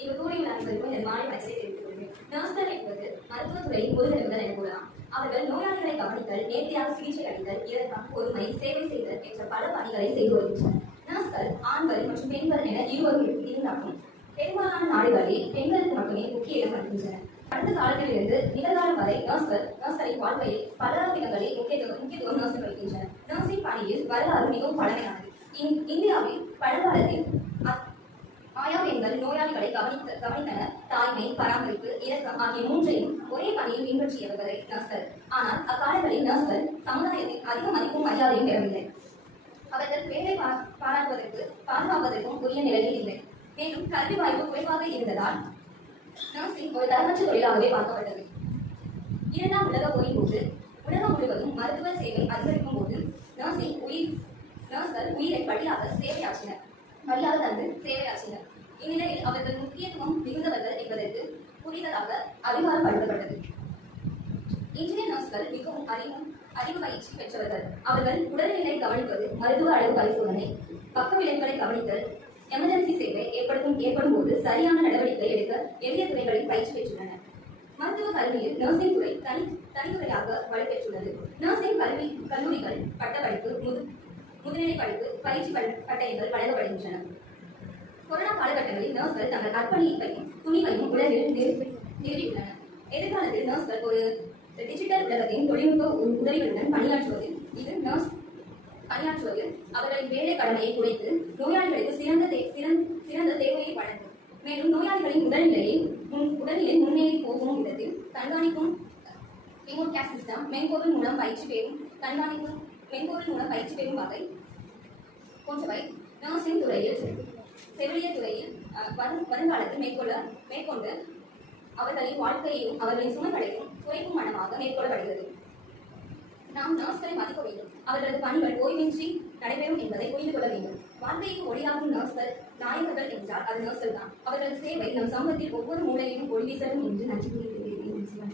இங்கு கூறியுள்ள அனைவருக்கும் என் மாலை வச்சதை தெரிவித்துக் கொள்கிறேன். நர்ஸ்கள் என்பது மருத்துவத்துறையின் முதுகெலும்புகள் என கூறலாம். அவர்கள் நோயாளிகளை கவனித்தல், நேர்த்தியாக சிகிச்சை அளித்தல், இதற்காக பொறுமை, சேவை செய்தல் என்ற பல பணிகளை செய்து வருகின்றனர். நர்ஸ்கள் ஆண்கள் மற்றும் பெண்கள் என இருவரும் இருந்தாலும் பெரும்பாலான நாடுகளில் பெண்களுக்கு மட்டுமே முக்கிய இடம் அளிக்கின்றனர். கடந்த காலத்திலிருந்து நிகழ்காலம் வரை நர்ஸ்களின் வாழ்க்கையில் பல இடங்களில் முக்கியத்துவம் நர்ஸ்கள் வகிக்கின்றனர். நர்சிங் பணியில் வரலாறு மிகவும் பழமையானது. இந்தியாவில் பழங்காலத்தில் ஆயா பெண்கள் நோயாளிகளை கவனித்தனர். தாய்மை, பராமரிப்பு, இரக்கம் ஆகிய மூன்றையும் ஒரே பணியில் பின்பற்றியவர்கள் நர்ஸ்கள். ஆனால் அக்காலங்களில் நர்ஸ்கள் சமுதாயத்தில் அதிக மதிப்பும் மரியாதையும் பெறவில்லை. அவர்கள் வேலை பாதுகாப்பதற்கும் உரிய நிலையில் இல்லை. மேலும் கல்வி வாய்ப்பு குறைவாக இருந்ததால் நர்சிங் ஒரு தரமற்ற தொழிலாகவே பார்க்கப்பட்டது. இரண்டாம் உலக போரின் போது உலகம் முழுவதும் மருத்துவ சேவை அதிகரிக்கும் போது நர்ஸ்கள் உயிரை பலியாக தந்து சேவையாற்றினர். இந்நிலையில் அவர்கள் முக்கியத்துவம் மிகுந்தவர்கள் என்பதற்கு புரிதலாக அதிகாரப்படுத்தப்பட்டது. இன்றைய நர்ஸ்கள் மிகவும் அறிவு பயிற்சி பெற்றவர்கள். அவர்கள் உடல்நிலை கவனிப்பது, மருத்துவ அளவு பரிசோதனை, பக்க விளைவுகளை கவனித்தல், எமர்ஜென்சி சேவை ஏற்படும் போது சரியான நடவடிக்கை எடுக்க எளிய துறைகளில் பயிற்சி பெற்றுள்ளனர். மருத்துவ கல்வியில் நர்சிங் துறை தனித்துறையாக வலுப்பெற்றுள்ளது. நர்சிங் கல்லூரிகள், பட்டப்படிப்பு, முதுநிலை படிப்பு, பயிற்சி பட்டயங்கள் வழங்கப்படுகின்றன. கொரோனா காலகட்டங்களில் நர்ஸ்கள் தங்கள் அர்ப்பணிப்பையும் துணிவையும் உலகில் நிறுவியுள்ளனர். எதிர்காலத்தில் நர்ஸ்கள் ஒரு டிஜிட்டல் உலகத்தின் தொழில்நுட்ப உதவிகளுடன் பணியாற்றுவதில் அவர்களின் வேலை கடமையை குறைத்து நோயாளிகளுக்கு சிறந்த தேவையை வழங்கும். மேலும் நோயாளிகளின் உடல்நிலை முன்னேறி போகும் விதத்தில் கண்காணிக்கும் ரிமோட் கேர் சிஸ்டம், மென்பொருள் மூலம் பயிற்சி பெறும் வகை போன்றவை நர்சிங் துறையில் செவிலியர் துறையில் வருங்காலத்தில் மேற்கொண்டு அவர்களின் வாழ்க்கையையும் அவர்களின் சுமைகளையும் குறைக்கும் மனமாக மேற்கொள்ளப்படுகிறது. நாம் நர்ஸ்களை மதிக்க வேண்டும். அவர்களது பணிகள் ஓய்வின்றி நடைபெறும் என்பதை புரிந்து கொள்ள வேண்டும். வாழ்க்கைக்கு ஒளியாகும் நர்ஸ்கள் நாயகர்கள் என்றால் அது நர்ஸ்கள் தான். அவர்களது சேவை நம் சமூகத்தில் ஒவ்வொரு மூலையிலும் ஒளி வீசலும் என்று நன்றி.